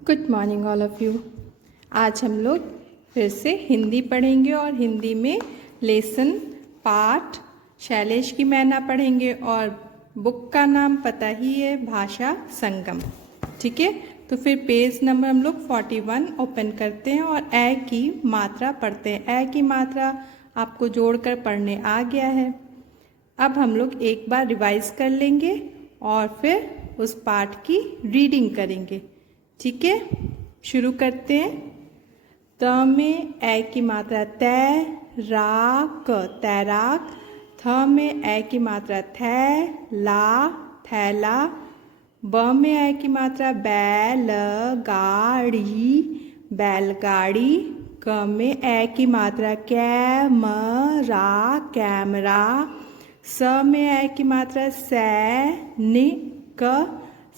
Good morning all of you. आज हम लोग फिर से हिंदी पढ़ेंगे और हिंदी में लेसन पाठ शैलेश की मैना पढ़ेंगे और बुक का नाम पता ही है, भाषा संगम। ठीक है, तो फिर पेज नंबर हम लोग 41 ओपन करते हैं और ए की मात्रा पढ़ते हैं। ए की मात्रा आपको जोड़कर पढ़ने आ गया है। अब हम लोग एक बार रिवाइज कर लेंगे और फिर उस पाठ की रीडिंग करेंगे। ठीक है, शुरू करते हैं। त में ए की मात्रा तै, राक तैराक। थ में ए की मात्रा थै, ला थैला। ब में ए की मात्रा बैल गाड़ी, बैलगाड़ी। क में ए की मात्रा कैमरा, कैमरा। स में ए की मात्रा सैनिक,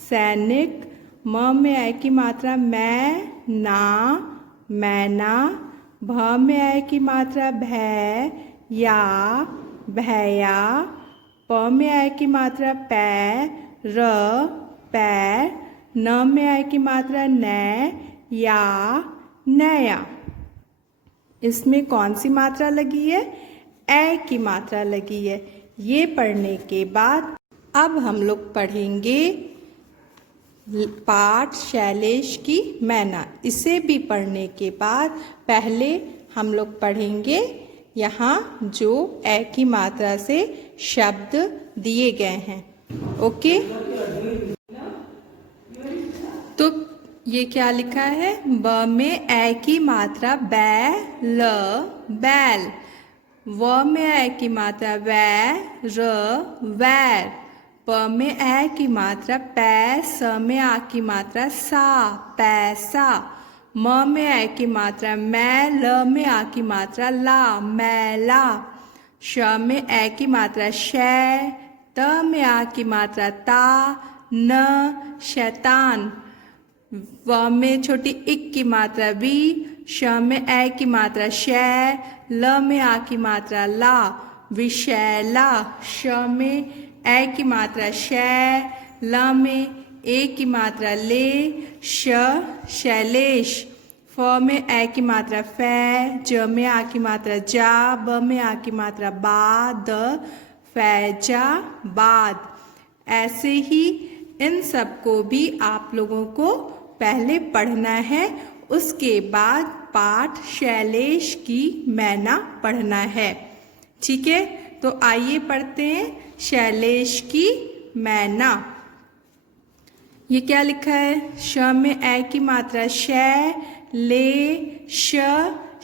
सैनिक। म में ए की मात्रा मैना, मैना। भ में ए की मात्रा भैया, भैया। प में ए की मात्रा पैर, पैर। न में ए की मात्रा नैया, नया। इसमें कौन सी मात्रा लगी है? ए की मात्रा लगी है। ये पढ़ने के बाद अब हम लोग पढ़ेंगे पाठ शैलेश की मैना। इसे भी पढ़ने के बाद पहले हम लोग पढ़ेंगे यहाँ जो ए की मात्रा से शब्द दिए गए हैं। ओके, तो ये क्या लिखा है? ब में ए की मात्रा बैल, बैल। व में ए की मात्रा वैर, वैर। प में ए की मात्रा पै, स में आ की मात्रा सा, पैसा। म में ए की मात्रा मै, ल में आ की मात्रा ला, मैला। श में ए की मात्रा शै, त में आ की मात्रा ता, न शैतान। व में छोटी इक की मात्रा वी। श में ए की मात्रा शै, ल में आ की मात्रा ला, विशैला। श में ए की मात्रा शै, ल में ए की मात्रा ले, श शैलेश। फ में ए की मात्रा फै, ज में आ की मात्रा जा, ब में आ की मात्रा बाद, फैजा, बाद। ऐसे ही इन सबको भी आप लोगों को पहले पढ़ना है, उसके बाद पाठ शैलेश की मैना पढ़ना है। ठीक है, तो आइए पढ़ते हैं शैलेश की मैना। ये क्या लिखा है? श में ए की मात्रा शै, ले, श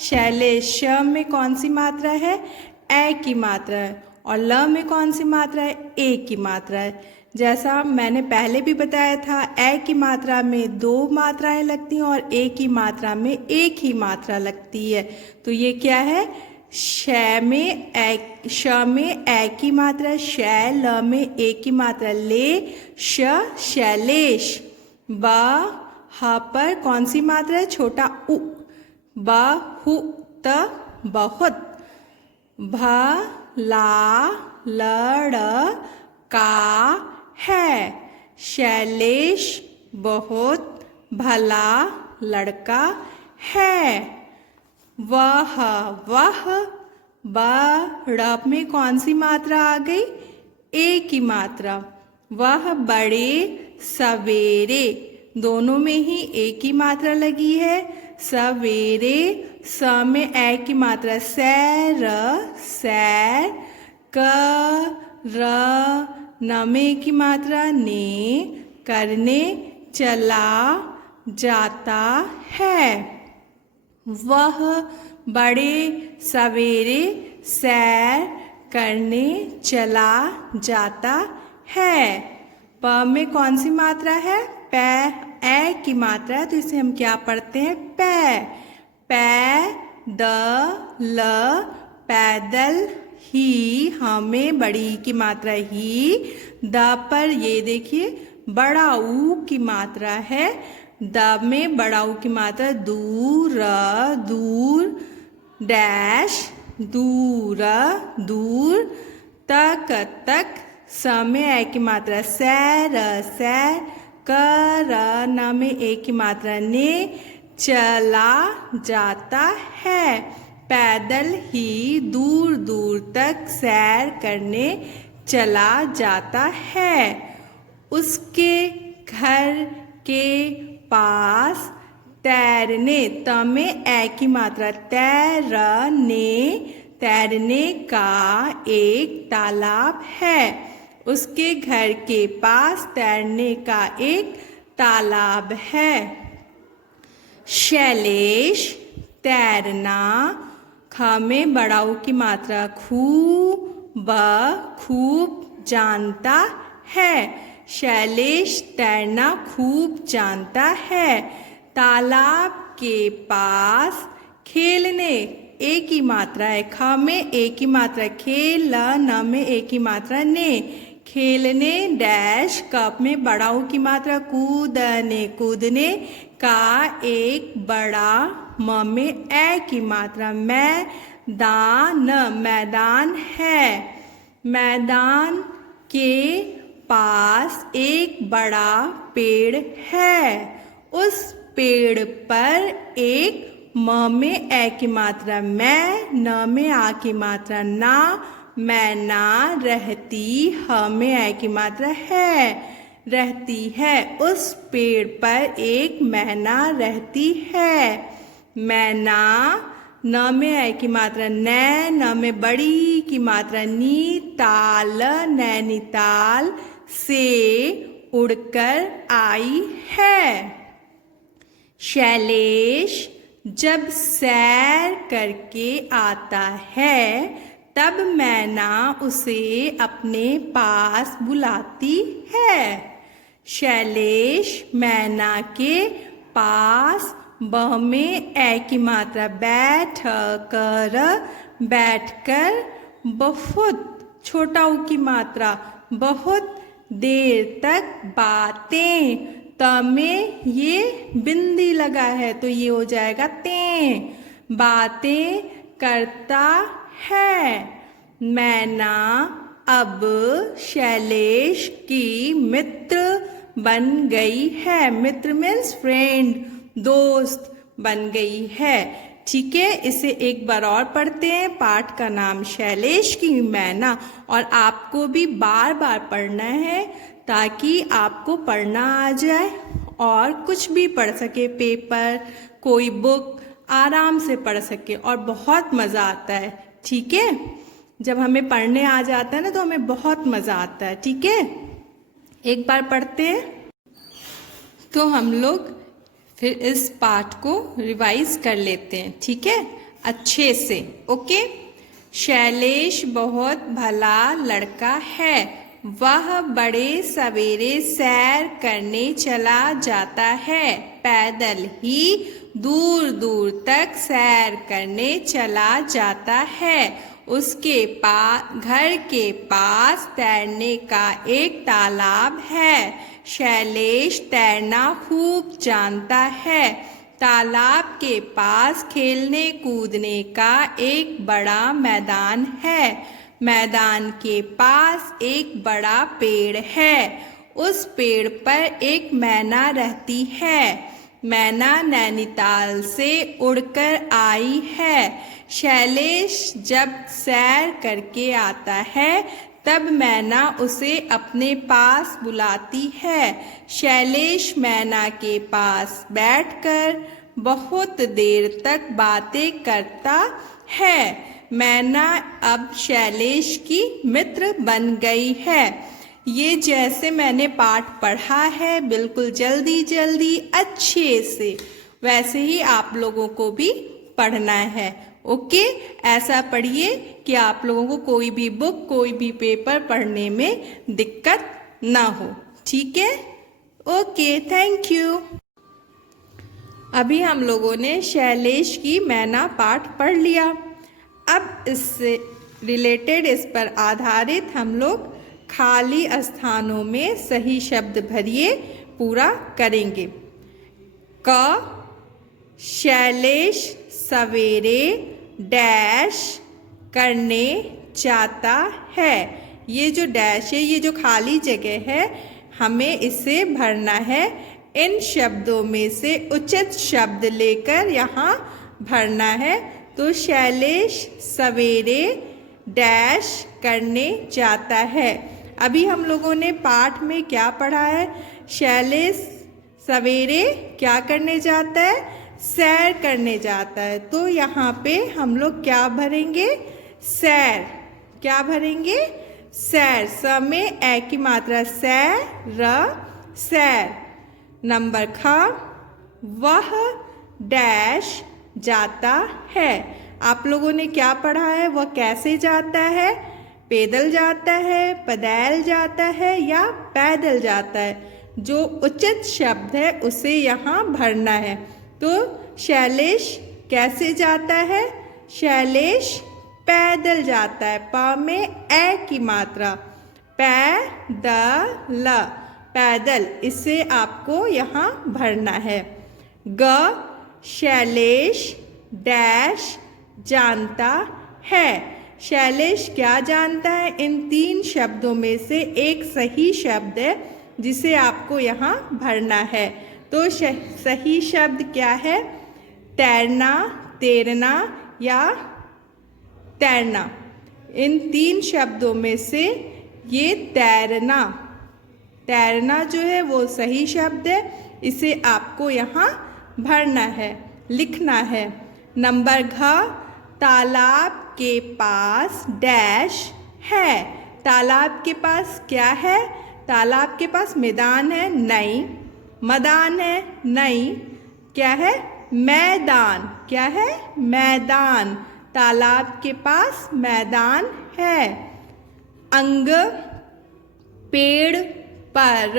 शैलेश। श में कौन सी मात्रा है? ए की मात्रा है। और ल में कौन सी मात्रा है? ए की मात्रा है। जैसा मैंने पहले भी बताया था, ए की मात्रा में 2 मात्राएं लगती हैं और ए की मात्रा में 1 ही मात्रा लगती है। तो ये क्या है? शै में ए, श में ए की मात्रा शै, ल में ए की मात्रा ले, श शैलेश। ब ह पर कौन सी मात्रा है? छोटा उ, बहुत, बहुत। भ ला लड़का है, शैलेश बहुत भला लड़का है। वह, वह। ब में कौन सी मात्रा आ गई? ए की मात्रा। वह बड़े सवेरे, दोनों में ही ए की मात्रा लगी है। सवेरे। स में ए की मात्रा सैर, सैर। क र न में ए की मात्रा ने, करने चला जाता है। वह बड़े सवेरे सैर करने चला जाता है। प में कौन सी मात्रा है? पै, ए की मात्रा है, तो इसे हम क्या पढ़ते हैं? पै, पै द ल, पैदल। ही, हमें बड़ी की मात्रा ही। द पर ये देखिए बड़ा ऊ की मात्रा है। द में बड़ा ऊ की मात्रा दूर, दूर। डैश, दूर, दूर। तक, तक। स में ए की मात्रा सैर, सैर। कर, न में ए की मात्रा ने, चला जाता है। पैदल ही दूर दूर तक सैर करने चला जाता है। उसके घर के पास तैरने, त में ए की मात्रा, तैरने का एक तालाब है। उसके घर के पास तैरने का एक तालाब है। शैलेश तैरना, ख में बड़ा ऊ की मात्रा, खूब जानता है। शैलेश तैरना खूब जानता है। तालाब के पास खेलने, ए की मात्रा है, ख में ए की मात्रा, खेल, न में ए की मात्रा, ने, खेलने डैश, कप में बड़ा ऊ की मात्रा, कूदने का एक बड़ा, म में ए की मात्रा, मैदान है। मैदान के पास एक बड़ा पेड़ है। उस पेड़ पर एक, म में ए की मात्रा, न में आ की मात्रा, ना, मैना रहती, ह में ए की मात्रा, रहती है। उस पेड़ पर एक मैना रहती है। मैना, न में ए की मात्रा, न में बड़ी की मात्रा, नी, ताल, नैनीताल से उड़कर आई है। शैलेश जब सैर करके आता है तब मैना उसे अपने पास बुलाती है। शैलेश मैना के पास, ब में ए की मात्रा, बैठकर बहुत, छोटा ऊ की मात्रा, बहुत देर तक बातें, त में ये बिंदी लगा है तो ये हो जाएगा बातें करता है। मैना अब शैलेश की मित्र बन गई है। मित्र मीन्स फ्रेंड, दोस्त बन गई है। ठीक है, इसे एक बार और पढ़ते हैं। पाठ का नाम शैलेश की मैना, और आपको भी बार बार पढ़ना है ताकि आपको पढ़ना आ जाए और कुछ भी पढ़ सके, पेपर, कोई बुक आराम से पढ़ सके और बहुत मज़ा आता है। ठीक है, जब हमें पढ़ने आ जाता है ना तो हमें बहुत मज़ा आता है। ठीक है, एक बार पढ़ते हैं तो हम लोग फिर इस पाठ को रिवाइज कर लेते हैं। ठीक है, अच्छे से। ओके। शैलेश बहुत भला लड़का है। वह बड़े सवेरे सैर करने चला जाता है। पैदल ही दूर दूर तक सैर करने चला जाता है। उसके घर के पास तैरने का एक तालाब है। शैलेश तैरना खूब जानता है। तालाब के पास खेलने कूदने का एक बड़ा मैदान है। मैदान के पास एक बड़ा पेड़ है। उस पेड़ पर एक मैना रहती है। मैना नैनीताल से उड़कर आई है। शैलेश जब सैर करके आता है तब मैना उसे अपने पास बुलाती है। शैलेश मैना के पास बैठकर बहुत देर तक बातें करता है। मैना अब शैलेश की मित्र बन गई है। ये जैसे मैंने पाठ पढ़ा है बिल्कुल जल्दी जल्दी अच्छे से, वैसे ही आप लोगों को भी पढ़ना है। ओके, ऐसा पढ़िए कि आप लोगों को कोई भी बुक, कोई भी पेपर पढ़ने में दिक्कत ना हो। ठीक है, ओके, थैंक यू। अभी हम लोगों ने शैलेश की मैना पाठ पढ़ लिया। अब इससे रिलेटेड, इस पर आधारित हम लोग खाली स्थानों में सही शब्द भरिए पूरा करेंगे। क शैलेश सवेरे डैश करने जाता है। ये जो डैश है, ये जो खाली जगह है, हमें इसे भरना है। इन शब्दों में से उचित शब्द लेकर यहाँ भरना है। तो शैलेश सवेरे डैश करने जाता है। अभी हम लोगों ने पाठ में क्या पढ़ा है? शैलेश सवेरे क्या करने जाता है? सैर करने जाता है। तो यहाँ पे हम लोग क्या भरेंगे? सैर। क्या भरेंगे? सैर। स में ए की मात्रा सैर, र सैर। नंबर ख, वह डैश जाता है। आप लोगों ने क्या पढ़ा है? वह कैसे जाता है? पैदल जाता है, पैदल जाता है या पैदल जाता है? जो उचित शब्द है उसे यहाँ भरना है। तो शैलेश कैसे जाता है? शैलेश पैदल जाता है। प में ए की मात्रा, पैदल, पैदल, इसे आपको यहाँ भरना है। ग, शैलेश डैश जानता है। शैलेश क्या जानता है? इन 3 शब्दों में से एक सही शब्द है जिसे आपको यहाँ भरना है। तो सही शब्द क्या है? तैरना, तैरना या तैरना। इन 3 शब्दों में से ये तैरना, तैरना जो है वो सही शब्द है। इसे आपको यहाँ भरना है, लिखना है। नंबर घ, तालाब के पास डैश है। तालाब के पास क्या है? तालाब के पास मैदान है? नहीं। मैदान है? नहीं। क्या है? मैदान। क्या है? मैदान। तालाब के पास मैदान है। अंग, पेड़ पर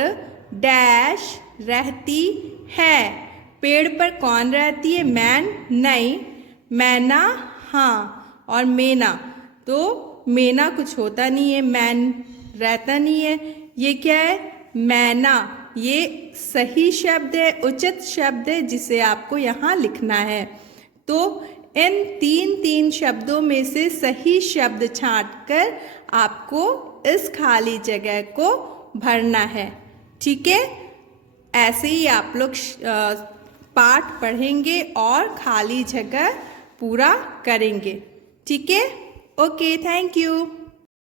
डैश रहती है। पेड़ पर कौन रहती है? मैन? नहीं। मैना? हाँ। और मेना? तो मेना कुछ होता नहीं है, मैन रहता नहीं है। ये क्या है? मैना। ये सही शब्द है, उचित शब्द है जिसे आपको यहाँ लिखना है। तो इन 3 शब्दों में से सही शब्द छांटकर आपको इस खाली जगह को भरना है। ठीक है? ऐसे ही आप लोग पाठ पढ़ेंगे और खाली जगह पूरा करेंगे। ठीक है? Okay, thank you.